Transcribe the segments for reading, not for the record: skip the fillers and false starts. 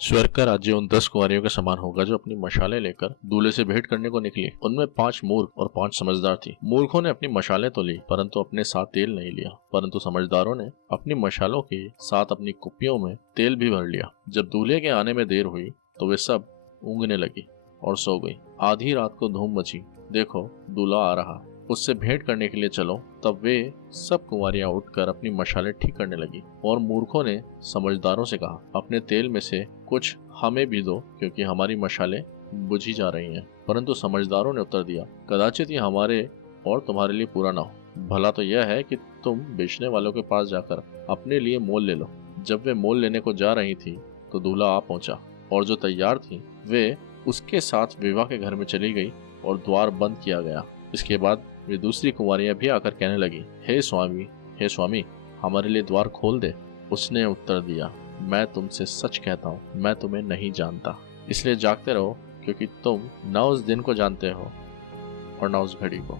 स्वर्ग का राज्य उन 10 कुंवारियों के समान होगा जो अपनी मशालें लेकर दूल्हे से भेंट करने को निकली। उनमें 5 मूर्ख और 5 समझदार थी। मूर्खों ने अपनी मशालें तो ली परंतु अपने साथ तेल नहीं लिया, परंतु समझदारों ने अपनी मशालों के साथ अपनी कुप्पियों में तेल भी भर लिया। जब दूल्हे के आने में देर हुई तो वे सब ऊँघने लगी और सो गई। आधी रात को धूम मची, देखो दूल्हा आ रहा, उससे भेंट करने के लिए चलो। तब वे सब कुंवारियां उठकर अपनी मशालें ठीक करने लगी। और मूर्खों ने समझदारों से कहा, अपने तेल में से कुछ हमें भी दो क्योंकि हमारी मशालें बुझी जा रही हैं। परंतु समझदारों ने उत्तर दिया, कदाचित ये हमारे और तुम्हारे लिए पूरा ना हो। भला तो यह है कि तुम बेचने वालों के पास जाकर अपने लिए मोल ले लो। जब वे मोल लेने को जा रही थी तो दूल्हा आ पहुंचा और जो तैयार थी वे उसके साथ विवाह के घर में चली गई और द्वार बंद किया गया। इसके बाद वे दूसरी कुंवारियां भी आकर कहने लगी, हे स्वामी, हमारे लिए द्वार खोल दे। उसने उत्तर दिया, मैं तुमसे सच कहता हूँ, मैं तुम्हें नहीं जानता। इसलिए जागते रहो क्योंकि तुम न उस दिन को जानते हो और न उस घड़ी को।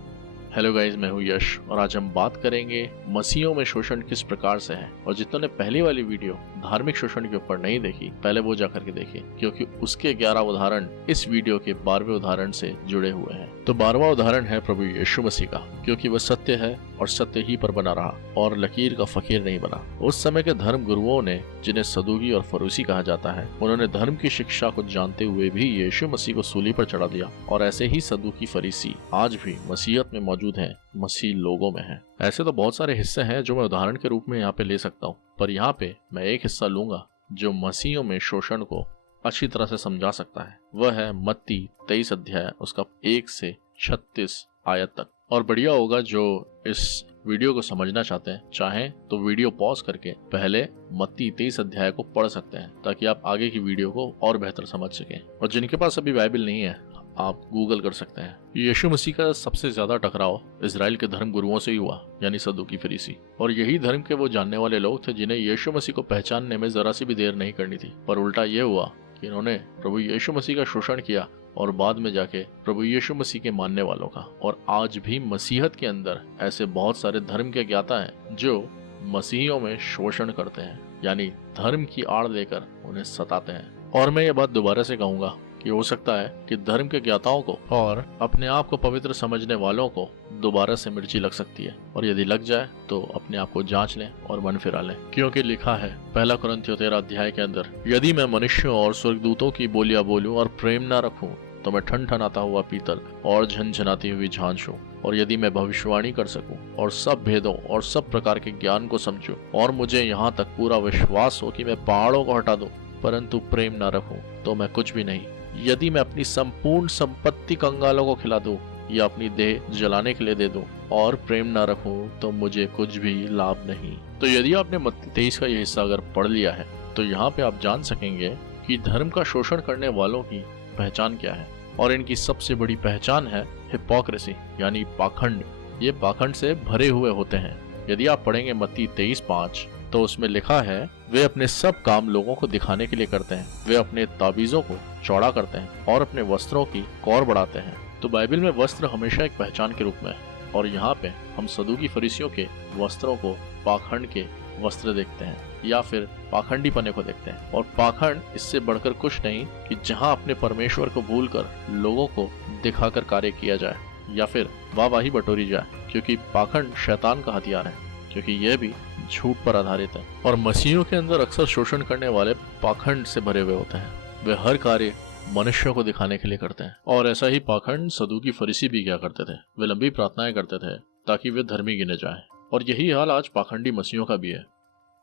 हेलो गाइज, मैं हूँ यश और आज हम बात करेंगे मसीहों में शोषण किस प्रकार से है। और जितनों ने पहली वाली वीडियो धार्मिक शोषण के ऊपर नहीं देखी, पहले वो जाकर के देखिए क्योंकि उसके 11 उदाहरण इस वीडियो के 12वें उदाहरण से जुड़े हुए हैं। तो 12वां उदाहरण है प्रभु यीशु मसीह का, क्योंकि वह सत्य है और सत्य ही पर बना रहा और लकीर का फकीर नहीं बना। उस समय के धर्म गुरुओं ने, जिन्हें सदूकी और फरूसी कहा जाता है, उन्होंने धर्म की शिक्षा को जानते हुए भी यीशु मसीह को सूली पर चढ़ा दिया। और ऐसे ही सदूकी फरीसी आज भी मसीहत में मौजूद हैं, मसीह लोगों में हैं। ऐसे तो बहुत सारे हिस्से हैं जो मैं उदाहरण के रूप में यहाँ पे ले सकता हूँ, पर यहाँ पे मैं एक हिस्सा लूंगा जो मसीहों में शोषण को अच्छी तरह से समझा सकता है। वह है मत्ती 23 अध्याय, उसका 1 से 36 आयत तक। और बढ़िया होगा जो इस वीडियो को समझना चाहें तो वीडियो पॉज करके पहले मत्ती 23 अध्याय को पढ़ सकते हैं ताकि आप आगे की वीडियो को और बेहतर समझ सकें। और जिनके पास अभी बाइबल नहीं है, आप गूगल कर सकते हैं। यीशु मसीह का सबसे ज्यादा टकराव इजराइल के धर्म गुरुओं से ही हुआ, यानी सदूकी फरीसी। और यही धर्म के वो जानने वाले लोग थे जिन्हें यीशु मसीह को पहचानने में जरा सी भी देर नहीं करनी थी। पर उल्टा ये हुआ कि इन्होंने प्रभु यीशु मसीह का शोषण किया और बाद में जाके प्रभु यीशु मसीह के मानने वालों का। और आज भी मसीहत के अंदर ऐसे बहुत सारे धर्म के ज्ञाता हैं जो मसीहियों में शोषण करते हैं, यानी धर्म की आड़ लेकर उन्हें सताते हैं। और मैं ये बात दोबारा से कहूंगा कि हो सकता है कि धर्म के ज्ञाताओं को और अपने आप को पवित्र समझने वालों को दोबारा से मिर्ची लग सकती है। और यदि लग जाए तो अपने आप को जांच लें और मन फिरा लें, क्योंकि लिखा है 1 कुरिन्थियों 13 अध्याय के अंदर, यदि मैं मनुष्यों और स्वर्गदूतों की बोलियां बोलूं और प्रेम न रखूं तो मैं ठनठनाता हुआ पीतल और झनझनाती हुई झांझ हूं। और यदि मैं भविष्यवाणी कर सकूं और सब भेदों और सब प्रकार के ज्ञान को समझूं और मुझे यहाँ तक पूरा विश्वास हो कि मैं पहाड़ों को हटा दूं, परंतु प्रेम न रखूं तो मैं कुछ भी नहीं। यदि मैं अपनी संपूर्ण संपत्ति कंगालों को खिला दूं या अपनी देह जलाने के लिए दे दूं और प्रेम न रखूं तो मुझे कुछ भी लाभ नहीं। तो यदि आपने मत्ती 23 का ये हिस्सा अगर पढ़ लिया है तो यहाँ पे आप जान सकेंगे कि धर्म का शोषण करने वालों की पहचान क्या है। और इनकी सबसे बड़ी पहचान है हिपोक्रेसी, यानी पाखंड। ये पाखंड से भरे हुए होते हैं। यदि आप पढ़ेंगे मत्ती 23:5 तो उसमें लिखा है, वे अपने सब काम लोगों को दिखाने के लिए करते हैं। वे अपने ताबीजों को चौड़ा करते हैं और अपने वस्त्रों की कौर बढ़ाते हैं। तो बाइबल में वस्त्र हमेशा एक पहचान के रूप में है। और यहाँ पे हम सदूकी फरीसियों के वस्त्रों को पाखंड के वस्त्र देखते हैं या फिर पाखंडी पने को देखते हैं। और पाखंड इससे बढ़कर कुछ नहीं कि जहाँ अपने परमेश्वर को भूलकर लोगों को दिखाकर कार्य किया जाए या फिर वाहवाही बटोरी जाए, क्योंकि पाखंड शैतान का हथियार है, क्योंकि यह भी झूठ पर आधारित है। और मसीहों के अंदर अक्सर शोषण करने वाले पाखंड से भरे हुए होते हैं। वे हर कार्य मनुष्यों को दिखाने के लिए करते हैं। और ऐसा ही पाखंड सदूकी फरीसी भी क्या करते थे, वे लंबी प्रार्थनाएं करते थे ताकि वे धर्मी गिने जाएं। और यही हाल आज पाखंडी मसीहों का भी है।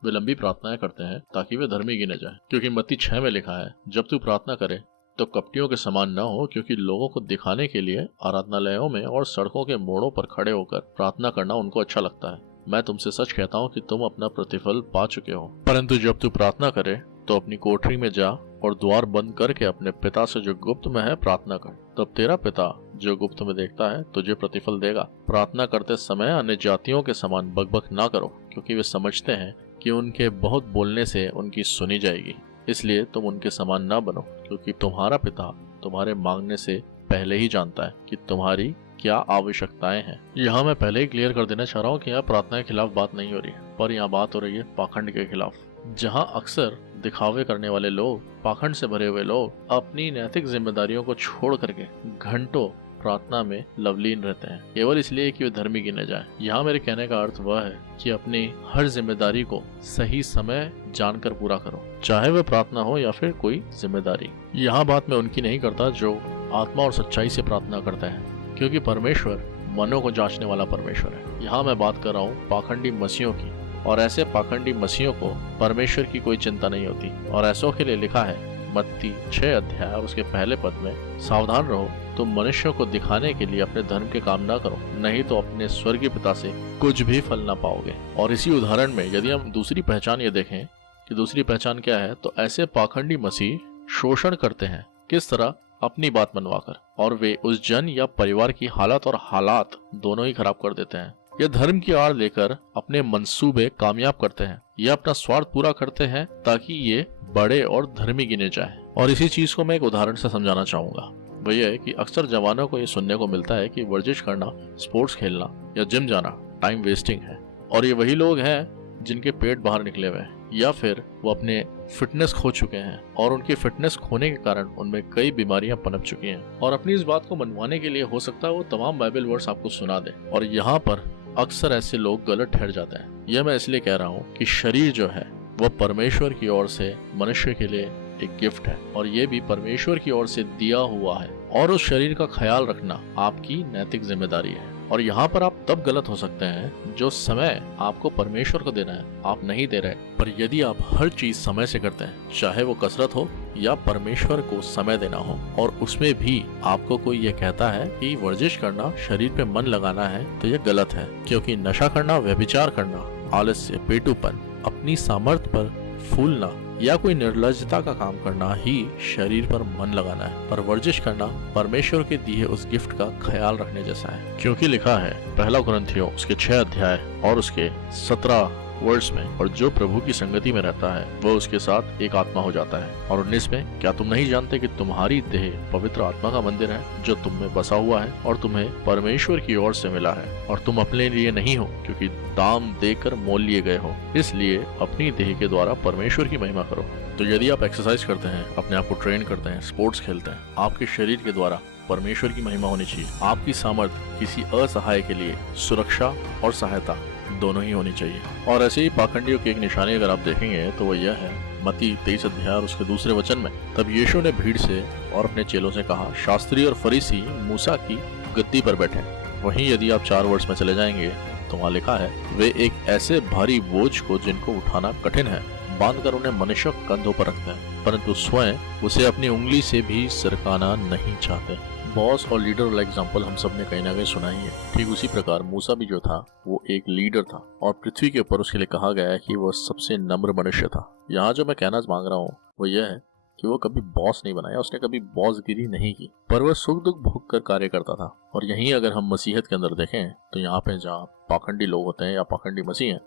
वे लंबी प्रार्थनाएं करते हैं ताकि वे धर्मी गिने जाएं, क्योंकि मत्ती 6 में लिखा है, जब तू प्रार्थना करे तो कपटियों के समान न हो, क्योंकि लोगों को दिखाने के लिए आराधनालयों में और सड़कों के मोड़ों पर खड़े होकर प्रार्थना करना उनको अच्छा लगता है। मैं तुमसे सच कहता हूँ कि तुम अपना प्रतिफल पा चुके हो। परंतु जब तू प्रार्थना करे तो अपनी कोठरी में जा और द्वार बंद करके अपने पिता से जो गुप्त में है प्रार्थना कर। तब तेरा पिता जो गुप्त में देखता है तुझे प्रतिफल देगा। प्रार्थना करते समय अन्य जातियों के समान बकबक ना करो, क्योंकि वे समझते हैं कि उनके बहुत बोलने से उनकी सुनी जाएगी। इसलिए तुम उनके समान ना बनो, क्योंकि तुम्हारा पिता तुम्हारे मांगने से पहले ही जानता है कि तुम्हारी क्या आवश्यकताएं हैं। यहाँ मैं पहले ही क्लियर कर देना चाह रहा हूँ कि यहाँ प्रार्थना के खिलाफ बात नहीं हो रही है, पर यहाँ बात हो रही है पाखंड के खिलाफ, जहाँ अक्सर दिखावे करने वाले लोग, पाखंड से भरे हुए लोग अपनी नैतिक जिम्मेदारियों को छोड़ करके घंटों प्रार्थना में लवलीन रहते हैं, केवल इसलिए कि वे धर्मी गिने जाएं। यहाँ मेरे कहने का अर्थ वह है कि अपनी हर जिम्मेदारी को सही समय जानकर पूरा करो, चाहे वह प्रार्थना हो या फिर कोई जिम्मेदारी। यहाँ बात मैं उनकी नहीं करता जो आत्मा और सच्चाई से प्रार्थना करते हैं, क्योंकि परमेश्वर मनों को जांचने वाला परमेश्वर है। यहाँ मैं बात कर रहा हूँ पाखंडी मसीहों की, और ऐसे पाखंडी मसीहों को परमेश्वर की कोई चिंता नहीं होती। और ऐसों के लिए लिखा है मत्ती 6 अध्याय और उसके पहले पद में, सावधान रहो, तुम मनुष्यों को दिखाने के लिए अपने धर्म के काम ना करो, नहीं तो अपने स्वर्गीय पिता से कुछ भी फल ना पाओगे। और इसी उदाहरण में यदि हम दूसरी पहचान ये देखें कि दूसरी पहचान क्या है, तो ऐसे पाखंडी मसीह शोषण करते हैं। किस तरह? अपनी बात मनवाकर, और वे उस जन या परिवार की हालत और हालात दोनों ही खराब कर देते हैं। ये धर्म की आड़ लेकर अपने मंसूबे कामयाब करते हैं, ये अपना स्वार्थ पूरा करते हैं ताकि ये बड़े और धर्मी गिने जाएं। और इसी चीज को मैं एक उदाहरण से समझाना चाहूंगा। वह यह है कि अक्सर जवानों को ये सुनने को मिलता है कि वर्जिश करना, स्पोर्ट्स खेलना या जिम जाना टाइम वेस्टिंग है। और ये वही लोग हैं जिनके पेट बाहर निकले हुए हैं, या फिर वो अपने फिटनेस खो चुके हैं, और उनकी फिटनेस खोने के कारण उनमें कई बीमारियां पनप चुकी हैं। और अपनी इस बात को मनवाने के लिए हो सकता है वो तमाम बाइबल वर्ड्स आपको सुना दे, और यहाँ पर अक्सर ऐसे लोग गलत ठहर जाते हैं। यह मैं इसलिए कह रहा हूँ कि शरीर जो है वो परमेश्वर की ओर से मनुष्य के लिए एक गिफ्ट है, और ये भी परमेश्वर की ओर से दिया हुआ है, और उस शरीर का ख्याल रखना आपकी नैतिक जिम्मेदारी है। और यहाँ पर आप तब गलत हो सकते हैं जो समय आपको परमेश्वर को देना है आप नहीं दे रहे। पर यदि आप हर चीज समय से करते हैं, चाहे वो कसरत हो या परमेश्वर को समय देना हो, और उसमें भी आपको कोई ये कहता है कि वर्जिश करना, शरीर पे मन लगाना है, तो ये गलत है। क्योंकि नशा करना, व्यभिचार करना, आलस्य, पेटूपन, अपनी सामर्थ्य पर फूलना या कोई निर्लज्जता का काम करना ही शरीर पर मन लगाना है। पर वर्जिश करना परमेश्वर के दिए उस गिफ्ट का ख्याल रखने जैसा है। क्योंकि लिखा है पहला कुरिन्थियों उसके 6 अध्याय और उसके 17 वर्ष में, और जो प्रभु की संगति में रहता है वह उसके साथ एक आत्मा हो जाता है। और 19 में, क्या तुम नहीं जानते कि तुम्हारी देह पवित्र आत्मा का मंदिर है जो तुम में बसा हुआ है और तुम्हें परमेश्वर की ओर से मिला है, और तुम अपने लिए नहीं हो क्योंकि दाम देकर मोल लिए गए हो, इसलिए अपनी देह के द्वारा परमेश्वर की महिमा करो। तो यदि आप एक्सरसाइज करते हैं, अपने आप को ट्रेन करते हैं, स्पोर्ट्स खेलते हैं, आपके शरीर के द्वारा परमेश्वर की महिमा होनी चाहिए। आपकी सामर्थ्य किसी असहाय के लिए सुरक्षा और सहायता दोनों ही होनी चाहिए। और ऐसे ही पाखंडियों की एक निशानी अगर आप देखेंगे तो वो यह है मत्ती 23 अध्याय और उसके दूसरे वचन में, तब यीशु ने भीड़ से और अपने चेलों से कहा, शास्त्री और फरीसी मूसा की गद्दी पर बैठे। वहीं यदि आप 4 वर्ष में चले जाएंगे तो वहाँ लिखा है, वे एक ऐसे भारी बोझ को जिनको उठाना कठिन है बांधकर उन्हें मनुष्य कंधों पर रखते हैं, परंतु स्वयं उसे अपनी उंगली से भी सरकाना नहीं चाहते। बॉस और लीडर वाला एग्जाम्पल हम सब ने कहीं ना कहीं सुना ही है। ठीक उसी प्रकार मूसा भी जो था वो एक लीडर था, और पृथ्वी के ऊपर उसके लिए कहा गया है कि वह सबसे नम्र मनुष्य था। यहाँ जो मैं कहना मांग रहा हूँ वो यह है कि वो कभी बॉस नहीं बनाया, उसने कभी बॉसगिरी नहीं की, पर वह सुख दुख भोग कर कार्य करता था। और यहीं अगर हम मसीहत के अंदर देखें तो यहाँ पे जहाँ पाखंडी लोग होते हैं या पाखंडी मसीह हैं,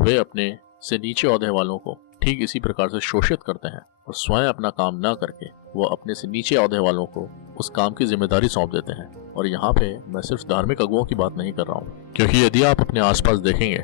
वे अपने से नीचे ओहदे वालों को ठीक इसी प्रकार से शोषित करते हैं, और स्वयं अपना काम न करके वो अपने से नीचे ओहदे वालों को उस काम की जिम्मेदारी सौंप देते हैं। और यहाँ पे मैं सिर्फ धार्मिक अगुओं की बात नहीं कर रहा हूँ, क्योंकि यदि आप अपने आसपास देखेंगे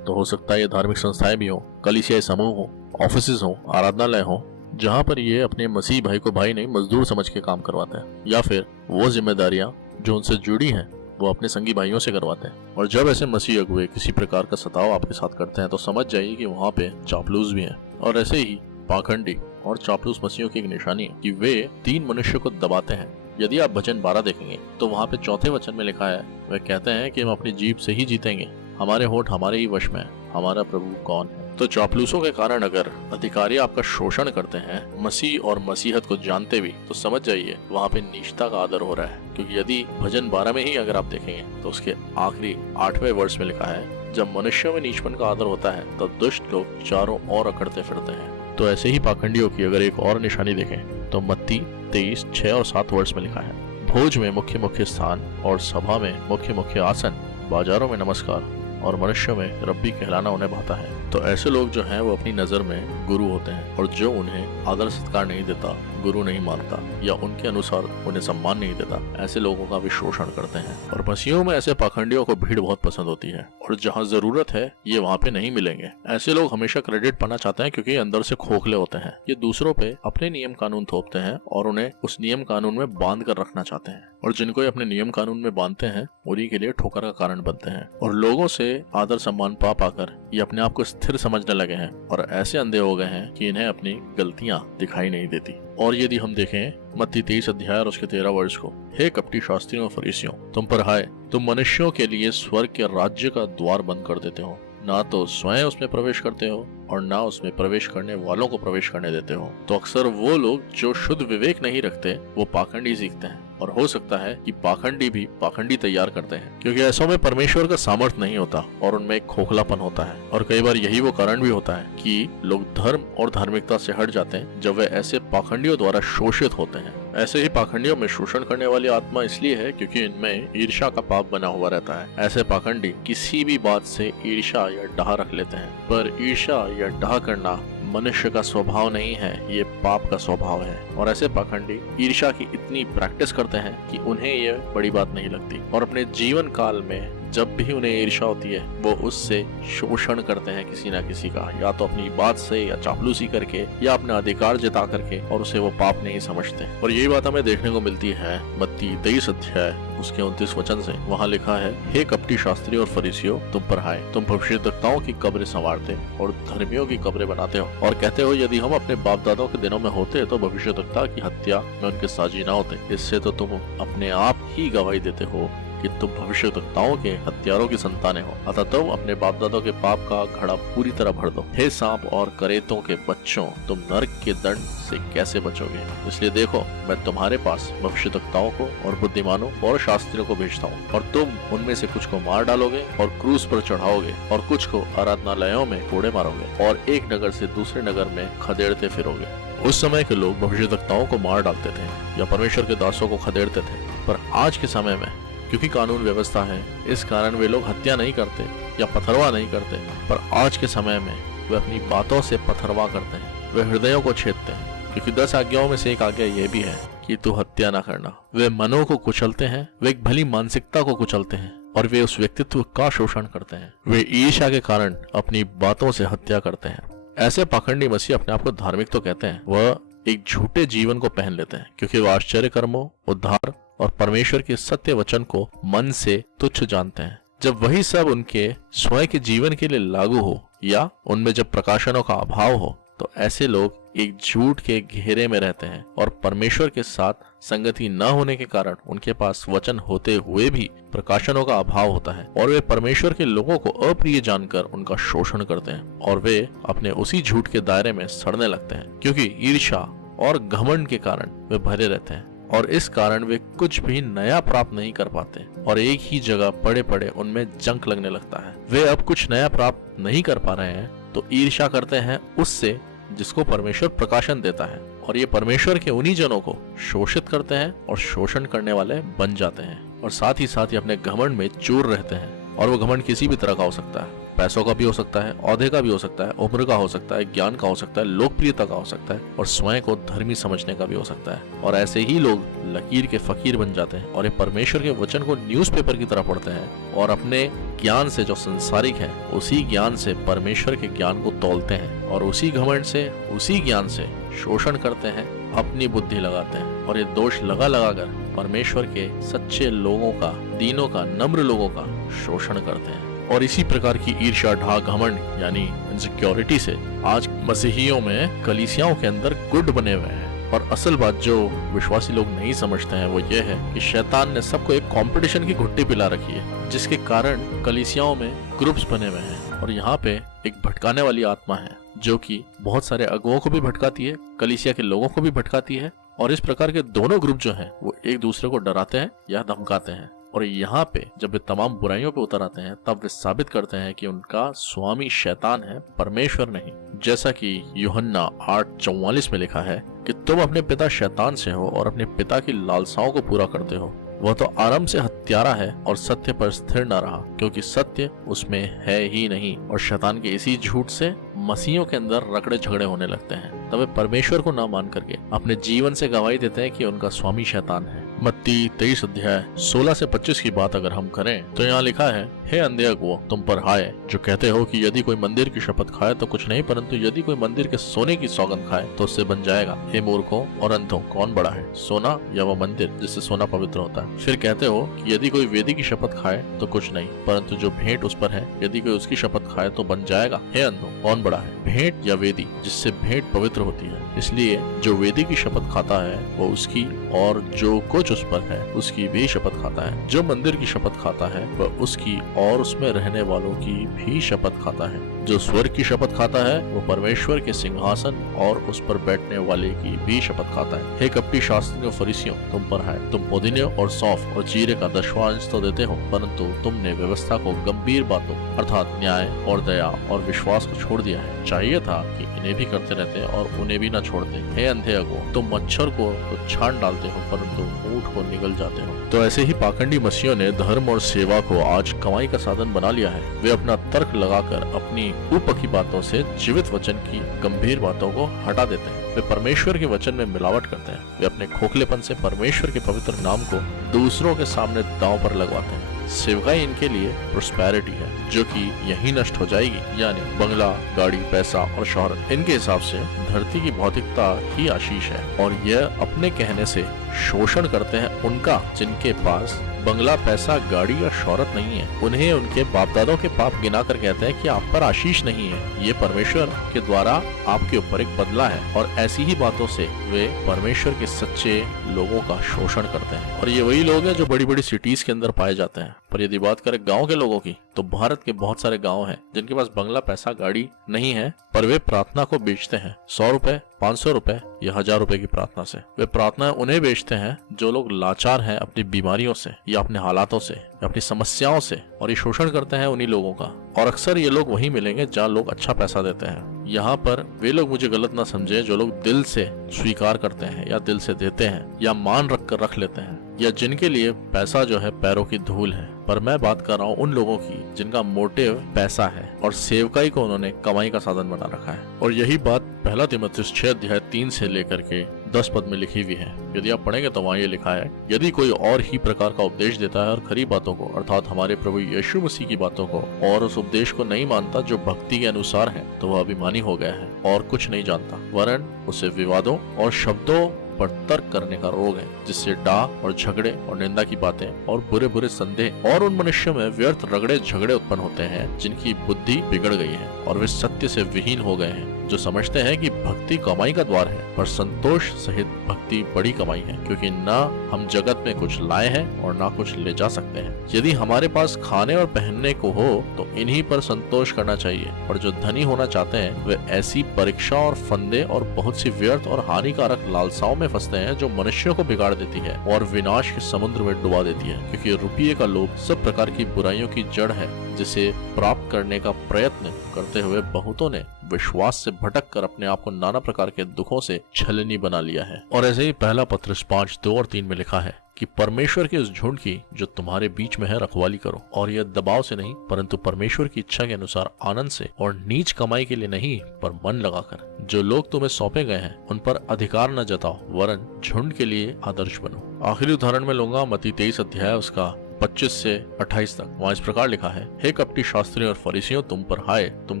तो हो सकता है ये धार्मिक संस्थाएं भी हों, कलीसियाई समूह हो, ऑफिसेज हो, आराधनालय हो, जहाँ पर ये अपने मसीह भाई को भाई नहीं मजदूर समझ के काम करवाते हैं, या फिर वो जिम्मेदारियां जो उनसे जुड़ी हैं वो अपने संगी भाइयों से करवाते हैं। और जब ऐसे मसीह अगुए किसी प्रकार का सताव आपके साथ करते हैं तो समझ जाइए कि वहाँ पे चापलूस भी हैं। और ऐसे ही पाखंडी और चापलूस मसीहों की एक निशानी है कि वे 3 मनुष्य को दबाते हैं। यदि आप भजन 12 देखेंगे तो वहाँ पे 4थे वचन में लिखा है, वे कहते हैं कि हम अपनी जीभ से ही जीतेंगे, हमारे होठ हमारे ही वश में है, हमारा प्रभु कौन है। तो चापलूसों के कारण अगर अधिकारी आपका शोषण करते हैं मसीह और मसीहत को जानते भी, तो समझ जाइए वहाँ पे नीचता का आदर हो रहा है। क्योंकि यदि भजन 12 में ही अगर आप देखेंगे तो उसके आखिरी 8वें वर्ष में लिखा है, जब मनुष्यों में नीचपन का आदर होता है तब दुष्ट लोग चारों ओर अकड़ते फिरते हैं। तो ऐसे ही पाखंडियों की अगर एक और निशानी देखें तो मत्ती 23, 6 और 7 वर्ष में लिखा है, भोज में मुख्य मुख्य स्थान और सभा में मुख्य मुख्य आसन, बाजारों में नमस्कार और मनुष्यों में रब्बी कहलाना उन्हें भाता है। तो ऐसे लोग जो हैं वो अपनी नजर में गुरु होते हैं, और जो उन्हें आदर सत्कार नहीं देता, गुरु नहीं मानता या उनके अनुसार उन्हें सम्मान नहीं देता, ऐसे लोगों का भी शोषण करते हैं। और मसीहों में ऐसे पाखंडियों को भीड़ बहुत पसंद होती है, और जहाँ जरूरत है ये वहाँ पे नहीं मिलेंगे। ऐसे लोग हमेशा क्रेडिट पाना चाहते हैं क्योंकि अंदर से खोखले होते हैं। ये दूसरों पे अपने नियम कानून थोपते हैं और उन्हें उस नियम कानून में बांध कर रखना चाहते हैं, और जिनको ये अपने नियम कानून में बांधते हैं उन्हीं के लिए ठोकर का कारण बनते हैं। और लोगों से आदर सम्मान पा पाकर ये अपने आप को स्थिर समझने लगे हैं और ऐसे अंधे हो गए हैं कि इन्हें अपनी गलतियां दिखाई नहीं देती। और यदि हम देखें मत्ती 23 अध्याय और उसके 13 वर्ष को, हे कपटी शास्त्रियों और फरीसियों, तुम पर हाय, तुम मनुष्यों के लिए स्वर्ग के राज्य का द्वार बंद कर देते हो, ना तो स्वयं उसमें प्रवेश करते हो और ना उसमें प्रवेश करने वालों को प्रवेश करने देते हो। तो अक्सर वो लोग जो शुद्ध विवेक नहीं रखते वो पाखंडी सीखते हैं, और हो सकता है कि पाखंडी भी पाखंडी तैयार करते हैं, क्योंकि ऐसों में परमेश्वर का सामर्थ्य नहीं होता और उनमें एक खोखलापन होता है। और कई बार यही वो कारण भी होता है कि लोग धर्म और धार्मिकता से हट जाते हैं जब वे ऐसे पाखंडियों द्वारा शोषित होते हैं। ऐसे ही पाखंडियों में शोषण करने वाली आत्मा इसलिए है क्योंकि इनमें ईर्ष्या का पाप बना हुआ रहता है। ऐसे पाखंडी किसी भी बात से ईर्ष्या या डाह रख लेते हैं, पर ईर्ष्या या डाह करना मनुष्य का स्वभाव नहीं है, ये पाप का स्वभाव है। और ऐसे पाखंडी ईर्ष्या की इतनी प्रैक्टिस करते हैं कि उन्हें ये बड़ी बात नहीं लगती, और अपने जीवन काल में जब भी उन्हें ईर्ष्या होती है वो उससे शोषण करते हैं किसी ना किसी का, या तो अपनी बात से या चापलूसी करके या अपना अधिकार जता करके, और उसे वो पाप नहीं समझते। और यही बात हमें देखने को मिलती है मत्ती 23 अध्याय उसके 29 वचन से। वहाँ लिखा है, हे कपटी शास्त्री और फरीसियों, तुम पर हाय, तुम भविष्यद्वक्ताओं की कब्रें संवारते और धर्मियों की कब्रें बनाते हो, और कहते हो यदि हम अपने बाप दादाओं के दिनों में होते तो भविष्यद्वक्ता की हत्या में उनके साझी न होते। इससे तो तुम अपने आप ही गवाही देते हो कि तुम भविष्यद्वक्ताओं के हत्यारों की संतानें हो। अतः तुम अपने बाप दादों के पाप का घड़ा पूरी तरह भर दो। हे सांप और करेतों के बच्चों, तुम नरक के दंड से कैसे बचोगे? इसलिए देखो, मैं तुम्हारे पास भविष्यद्वक्ताओं को और बुद्धिमानों और शास्त्रियों को भेजता हूँ, और तुम उनमें से कुछ को मार डालोगे और क्रूस पर चढ़ाओगे, और कुछ को आराधनालयों में कोड़े मारोगे, और एक नगर से दूसरे नगर में खदेड़ते फिरोगे। उस समय के लोग भविष्यद्वक्ताओं को मार डालते थे या परमेश्वर के दासों को खदेड़ते थे, पर आज के समय में क्योंकि कानून व्यवस्था है, इस कारण वे लोग हत्या नहीं करते या पथरवा नहीं करते, पर आज के समय में वे अपनी बातों से पथरवा करते हैं। वे हृदयों को छेदते हैं, क्योंकि 10 आज्ञाओं में से एक आज्ञा यह भी है कि तू हत्या न करना। वे मनों को कुचलते हैं, वे एक भली मानसिकता को कुचलते हैं, और वे उस व्यक्तित्व का शोषण करते हैं। वे ईर्ष्या के कारण अपनी बातों से हत्या करते हैं। ऐसे पाखंडी मसीह अपने आप को धार्मिक तो कहते हैं, वह एक झूठे जीवन को पहन लेते हैं, क्योंकि वह आश्चर्य कर्मों, उद्धार और परमेश्वर के सत्य वचन को मन से तुच्छ जानते हैं। जब वही सब उनके स्वयं के जीवन के लिए लागू हो या उनमें जब प्रकाशनों का अभाव हो, तो ऐसे लोग एक झूठ के घेरे में रहते हैं, और परमेश्वर के साथ संगति न होने के कारण उनके पास वचन होते हुए भी प्रकाशनों का अभाव होता है, और वे परमेश्वर के लोगों को अप्रिय जानकर उनका शोषण करते हैं, और वे अपने उसी झूठ के दायरे में सड़ने लगते हैं, क्योंकि ईर्ष्या और घमंड के कारण वे भरे रहते हैं, और इस कारण वे कुछ भी नया प्राप्त नहीं कर पाते, और एक ही जगह पड़े पड़े उनमें जंक लगने लगता है। वे अब कुछ नया प्राप्त नहीं कर पा रहे हैं तो ईर्ष्या करते हैं उससे जिसको परमेश्वर प्रकाशन देता है, और ये परमेश्वर के उन्हीं जनों को शोषित करते हैं और शोषण करने वाले बन जाते हैं, और साथ ही साथ ये अपने घमंड में चूर रहते हैं। और वो घमंड किसी भी तरह का हो सकता है, पैसों का भी हो सकता है, औहदे का भी हो सकता है, उम्र का हो सकता है, ज्ञान का हो सकता है, लोकप्रियता का हो सकता है, और स्वयं को धर्मी समझने का भी हो सकता है। और ऐसे ही लोग लकीर के फकीर बन जाते हैं, और ये परमेश्वर के वचन को न्यूज़पेपर की तरह पढ़ते हैं, और अपने ज्ञान से जो संसारिक है उसी ज्ञान से परमेश्वर के ज्ञान को तौलते हैं, और उसी घमंड से, उसी ज्ञान से शोषण करते हैं, अपनी बुद्धि लगाते हैं, और ये दोष लगा लगाकर परमेश्वर के सच्चे लोगों का, दीनों का, नम्र लोगों का शोषण करते हैं। और इसी प्रकार की ईर्ष्या, ढा, घमंड यानी इनसिक्योरिटी से आज मसीहियों में, कलीसियाओं के अंदर गुट बने हुए हैं। और असल बात जो विश्वासी लोग नहीं समझते हैं वो ये है कि शैतान ने सबको एक कंपटीशन की घुट्टी पिला रखी है, जिसके कारण कलीसियाओं में ग्रुप्स बने हुए हैं, और यहाँ पे एक भटकाने वाली आत्मा है जो कि बहुत सारे अगुओं को भी भटकाती है, कलीसिया के लोगों को भी भटकाती है, और इस प्रकार के दोनों ग्रुप जो हैं वो एक दूसरे को डराते हैं या धमकाते हैं। और यहाँ पे जब वे तमाम बुराइयों पे उतर आते हैं तब वे साबित करते हैं कि उनका स्वामी शैतान है, परमेश्वर नहीं। जैसा कि यूहन्ना 8:44 में लिखा है कि तुम अपने पिता शैतान से हो और अपने पिता की लालसाओं को पूरा करते हो। वह तो आरंभ से हत्यारा है और सत्य पर स्थिर न रहा, क्योंकि सत्य उसमें है ही नहीं। और शैतान के इसी झूठ से मसीहों के अंदर रगड़े झगड़े होने लगते हैं। तब वे परमेश्वर को न मान करके अपने जीवन से गवाही देते हैं कि उनका स्वामी शैतान है। मत्ती 23 अध्याय 16 से 25 की बात अगर हम करें तो यहाँ लिखा है, हे अंधे अगुओं, तुम पर हाय जो कहते हो कि यदि कोई मंदिर की शपथ खाए तो कुछ नहीं, परंतु यदि कोई मंदिर के सोने की सौगंध खाए तो उससे बन जाएगा। हे मूर्खों और अंधों, कौन बड़ा है, सोना या वह मंदिर जिससे सोना पवित्र होता है? फिर कहते हो कि यदि कोई वेदी की शपथ खाए तो कुछ नहीं, परंतु जो भेंट उस पर है, यदि कोई उसकी शपथ खाए तो बन जाएगा। हे अंधों, कौन बड़ा है, भेंट या वेदी जिससे भेंट पवित्र होती है? इसलिए जो वेदी की शपथ खाता है वो उसकी और जो कुछ उस पर है उसकी भी शपथ खाता है। जो मंदिर की शपथ खाता है वह उसकी और उसमें रहने वालों की भी शपथ खाता है। जो स्वर्ग की शपथ खाता है वो परमेश्वर के सिंहासन और उस पर बैठने वाले की भी शपथ खाता है। हे कपटी शास्त्रियों फरीसियों, तुम पर है, तुम पुदीने और सौंफ और जीरे का 10वां अंश तो देते हो, परंतु तुमने व्यवस्था को गंभीर बातों अर्थात न्याय और दया और विश्वास को छोड़ दिया है। चाहिए था कि इन्हें भी करते रहते और उन्हें भी न छोड़ते। हे अंधे अगो, तुम मच्छर को तो छान डालते हो परंतु ऊंट को निगल जाते हो। तो ऐसे ही पाखंडी मसीहों ने धर्म और सेवा को आज कमाई का साधन बना लिया है। वे अपना तर्क लगाकर अपनी ऊपकी बातों से जीवित वचन की गंभीर बातों को हटा देते हैं। वे परमेश्वर के वचन में मिलावट करते हैं। वे अपने खोखलेपन से परमेश्वर के पवित्र नाम को दूसरों के सामने दांव पर लगवाते हैं। सेवकाई इनके लिए प्रोस्पेरिटी है जो कि यही नष्ट हो जाएगी, यानी बंगला, गाड़ी, पैसा और शोहरत। इनके हिसाब से धरती की भौतिकता ही आशीष है और यह अपने कहने से शोषण करते हैं उनका जिनके पास बंगला, पैसा, गाड़ी या शोहरत नहीं है। उन्हें उनके बाप दादों के पाप गिना कर कहते हैं कि आप पर आशीष नहीं है, ये परमेश्वर के द्वारा आपके ऊपर एक बदला है। और ऐसी ही बातों से वे परमेश्वर के सच्चे लोगों का शोषण करते हैं। और ये वही लोग हैं जो बड़ी बड़ी सिटीज के अंदर पाए जाते हैं। पर यदि बात करें गाँव के लोगों की तो भारत के बहुत सारे गाँव हैं जिनके पास बंगला, पैसा, गाड़ी नहीं है, पर वे प्रार्थना को बेचते हैं 100 रुपए, 500 रुपए या 1000 रुपए की प्रार्थना से। वे प्रार्थना उन्हें बेचते हैं जो लोग लाचार हैं अपनी बीमारियों से या अपने हालातों से या अपनी समस्याओं से, और ये शोषण करते हैं उन्हीं लोगों का। और अक्सर ये लोग वहीं मिलेंगे जहाँ लोग अच्छा पैसा देते हैं। यहाँ पर वे लोग मुझे गलत ना समझे जो लोग दिल से स्वीकार करते हैं या दिल से देते हैं या मान रख कर रख लेते हैं, या जिनके लिए पैसा जो है पैरों की धूल है। पर मैं बात कर रहा हूँ उन लोगों की जिनका मोटिव पैसा है और सेवकाई को उन्होंने कमाई का साधन बना रखा है। और यही बात 1 तीमुथियुस 6 अध्याय 3 से लेकर के 10 पद में लिखी हुई है। यदि आप पढ़ेंगे तो वहाँ ये लिखा है, यदि कोई और ही प्रकार का उपदेश देता है और खरी बातों को अर्थात हमारे प्रभु यीशु मसीह की बातों को और उस उपदेश को नहीं मानता जो भक्ति के अनुसार है, तो वह अभिमानी हो गया है और कुछ नहीं जानता, वरन उसे विवादों और शब्दों पर तर्क करने का रोग है, जिससे डाह और झगड़े और निंदा की बातें और बुरे बुरे संदेह और उन मनुष्यों में व्यर्थ रगड़े झगड़े उत्पन्न होते हैं जिनकी बुद्धि बिगड़ गई है और वे सत्य से विहीन हो गए हैं, जो समझते हैं कि भक्ति कमाई का द्वार है, पर संतोष सहित भक्ति बड़ी कमाई है, क्योंकि ना हम जगत में कुछ लाए हैं और ना कुछ ले जा सकते हैं। यदि हमारे पास खाने और पहनने को हो तो इन्हीं पर संतोष करना चाहिए, पर जो धनी होना चाहते हैं वे ऐसी परीक्षा और फंदे और बहुत सी व्यर्थ और हानिकारक लालसाओं में फंसते हैं जो मनुष्यों को बिगाड़ देती है और विनाश के समुद्र में डुबा देती है। क्योंकि रुपये का लोभ सब प्रकार की बुराइयों की जड़ है, जिसे प्राप्त करने का प्रयत्न करते हुए बहुतों ने विश्वास से भटक कर अपने आप को नाना प्रकार के दुखों से छलनी बना लिया है। और ऐसे ही 1 पत्रस 5:2 और 3 में लिखा है कि परमेश्वर के उस झुंड की जो तुम्हारे बीच में है रखवाली करो, और यह दबाव से नहीं परंतु परमेश्वर की इच्छा के अनुसार आनंद से, और नीच कमाई के लिए नहीं पर मन लगाकर। जो लोग तुम्हें सौंपे गए हैं उन पर अधिकार न जताओ, वरन झुंड के लिए आदर्श बनो। आखिरी उदाहरण में लूंगा मत्ती 23 अध्याय उसका 25 से 28 तक। वहाँ इस प्रकार लिखा है, हे कपटी शास्त्रियों और फरीसियों, तुम पर हाय, तुम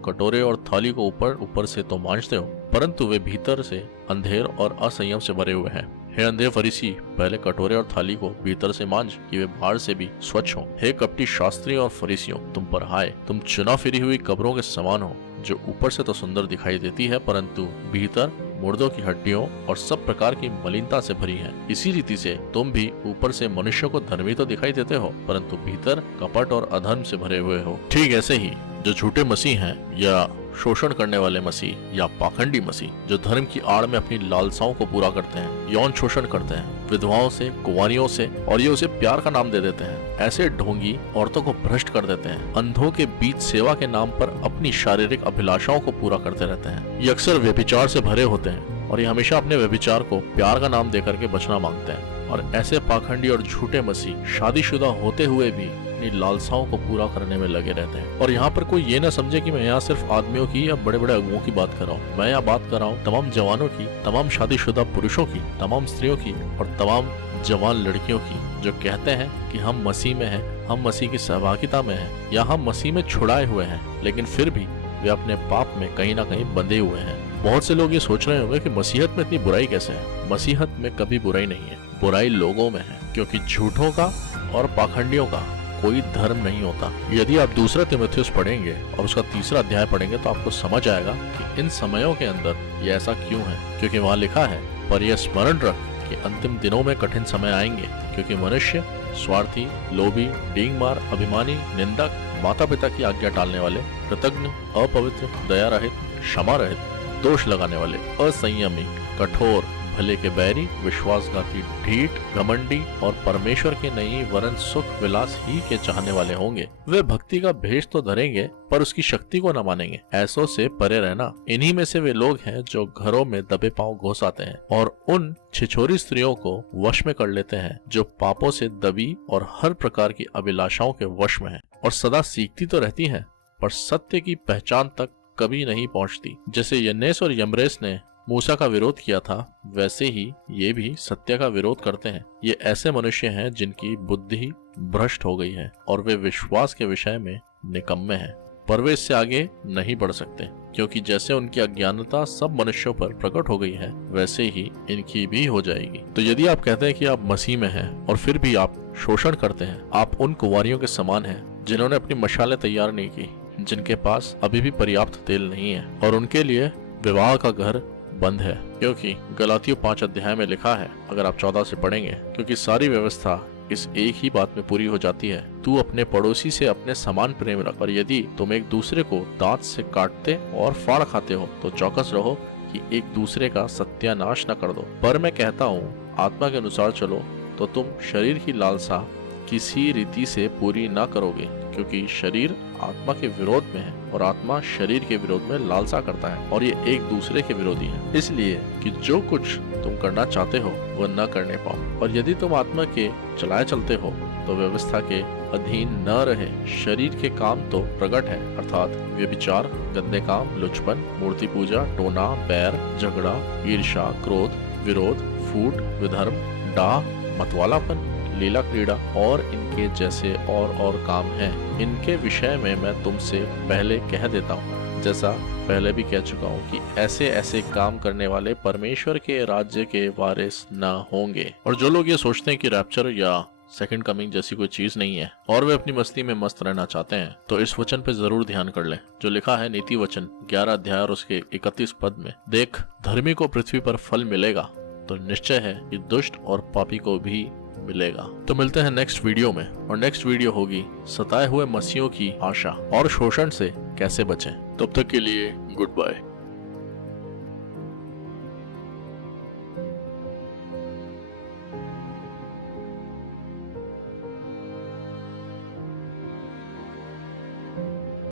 कटोरे और थाली को ऊपर ऊपर से तो मांजते हो, परंतु वे भीतर से अंधेर और असंयम से भरे हुए हैं। हे अंधे फरीसी, पहले कटोरे और थाली को भीतर से मांज कि वे बाहर से भी स्वच्छ हों। हे कपटी शास्त्रियों और फरीसियों, तुम पर हाय, तुम चुना फिरी हुई कब्रों के समान हो, जो ऊपर से तो सुंदर दिखाई देती है परंतु भीतर मुर्दों की हड्डियों और सब प्रकार की मलिनता से भरी है। इसी रीति से तुम भी ऊपर से मनुष्यों को धर्मी तो दिखाई देते हो परंतु भीतर कपट और अधर्म से भरे हुए हो। ठीक ऐसे ही जो झूठे मसीह हैं या शोषण करने वाले मसीह या पाखंडी मसीह, जो धर्म की आड़ में अपनी लालसाओं को पूरा करते हैं, यौन शोषण करते हैं विधवाओं से, कुंवारियों से, और ये उसे प्यार का नाम दे देते हैं। ऐसे ढोंगी औरतों को भ्रष्ट कर देते हैं। अंधों के बीच सेवा के नाम पर अपनी शारीरिक अभिलाषाओं को पूरा करते रहते हैं। ये अक्सर व्यभिचार से भरे होते हैं और ये हमेशा अपने व्यभिचार को प्यार का नाम देकर के बचना मांगते हैं। और ऐसे पाखंडी और झूठे मसीह शादीशुदा होते हुए भी अपनी लालसाओं को पूरा करने में लगे रहते हैं। और यहाँ पर कोई ये ना समझे कि मैं यहाँ सिर्फ आदमियों की या बड़े बड़े अगुओं की बात कर रहा हूँ। मैं यहाँ बात कर रहा हूँ तमाम जवानों की, तमाम शादीशुदा पुरुषों की, तमाम स्त्रियों की और तमाम जवान लड़कियों की जो कहते हैं कि हम मसीह में हैं, हम मसीह की सहभागिता में हैं या हम मसीह में छुड़ाए हुए हैं, लेकिन फिर भी वे अपने पाप में कहीं ना कहीं बंधे हुए हैं। बहुत से लोग ये सोच रहे होंगे कि मसीहत में इतनी बुराई कैसे है। मसीहत में कभी बुराई नहीं है, बुराई लोगों में है, क्योंकि झूठों का और पाखंडियों का कोई धर्म नहीं होता। यदि आप दूसरा तीमुथियुस पढ़ेंगे और उसका 3रा अध्याय पढ़ेंगे तो आपको समझ आएगा कि इन समयों के अंदर ये ऐसा क्यों है। क्योंकि वहाँ लिखा है, पर यह स्मरण रख कि अंतिम दिनों में कठिन समय आएंगे, क्योंकि मनुष्य स्वार्थी, लोभी, डींगमार, अभिमानी, निंदक, माता पिता की आज्ञा टालने वाले, कृतज्ञ, अपवित्र, दया रहित, क्षमा रहित, दोष लगाने वाले, असंयमी, कठोर, भले के बैरी, विश्वासघाती, ढीठ, घमंडी और परमेश्वर के नहीं वरन सुख विलास ही के चाहने वाले होंगे। वे भक्ति का भेष तो धरेंगे पर उसकी शक्ति को न मानेंगे। ऐसों से परे रहना। इन्हीं में से वे लोग हैं जो घरों में दबे पांव घुस आते हैं और उन छिछोरी स्त्रियों को वश में कर लेते हैं जो पापों से दबी और हर प्रकार की अभिलाषाओं के वश में है और सदा सीखती तो रहती हैं पर सत्य की पहचान तक कभी नहीं पहुंचती। जैसे यन्नेस और यम्ब्रेस ने मूसा का विरोध किया था, वैसे ही ये भी सत्य का विरोध करते हैं। ये ऐसे मनुष्य हैं जिनकी बुद्धि भ्रष्ट हो गई है और वे विश्वास के विषय में निकम्मे हैं, पर वे इससे आगे नहीं बढ़ सकते, क्योंकि जैसे उनकी अज्ञानता सब मनुष्यों पर प्रकट हो गई है वैसे ही इनकी भी हो जाएगी। तो यदि आप कहते हैं कि आप मसीह में हैं और फिर भी आप शोषण करते हैं, आप उन कुंवारियों के समान हैं जिन्होंने अपनी मशालें तैयार नहीं की, जिनके पास अभी भी पर्याप्त तेल नहीं है और उनके लिए विवाह का घर बंद है। क्योंकि गलातियों 5 अध्याय में लिखा है, अगर आप 14 से पढ़ेंगे, क्योंकि सारी व्यवस्था इस एक ही बात में पूरी हो जाती है, तू अपने पड़ोसी से अपने समान प्रेम रख। और यदि तुम एक दूसरे को दांत से काटते और फाड़ खाते हो तो चौकस रहो कि एक दूसरे का सत्यानाश न कर दो। पर मैं कहता हूँ, आत्मा के अनुसार चलो तो तुम शरीर की लालसा किसी रीति से पूरी ना करोगे, क्योंकि शरीर आत्मा के विरोध में है और आत्मा शरीर के विरोध में लालसा करता है और ये एक दूसरे के विरोधी हैं। इसलिए कि जो कुछ तुम करना चाहते हो वह न करने पाओ। और यदि तुम आत्मा के चलाए चलते हो तो व्यवस्था के अधीन न रहे। शरीर के काम तो प्रकट है, अर्थात व्यभिचार, गंदे काम, लुचपन, मूर्ति पूजा, टोना, बैर, झगड़ा, ईर्ष्या, क्रोध, विरोध, फूट, विधर्म, डाह, मतवालापन, लीला क्रीड़ा और इनके जैसे और काम हैं। इनके विषय में मैं तुमसे पहले कह देता हूँ, जैसा पहले भी कह चुका हूँ, कि ऐसे ऐसे काम करने वाले परमेश्वर के राज्य के वारिस न होंगे। और जो लोग ये सोचते हैं कि रैप्चर या सेकंड कमिंग जैसी कोई चीज नहीं है और वे अपनी मस्ती में मस्त रहना चाहते हैं, तो इस वचन पे जरूर ध्यान कर लें जो लिखा है नीति वचन 11 अध्याय और उसके 31 पद में, देख धर्मी को पृथ्वी पर फल मिलेगा तो निश्चय है कि दुष्ट और पापी को भी मिलेगा। तो मिलते हैं नेक्स्ट वीडियो में, और नेक्स्ट वीडियो होगी सताए हुए मसीहों की आशा और शोषण से कैसे बचें। तब तक के लिए गुड बाय।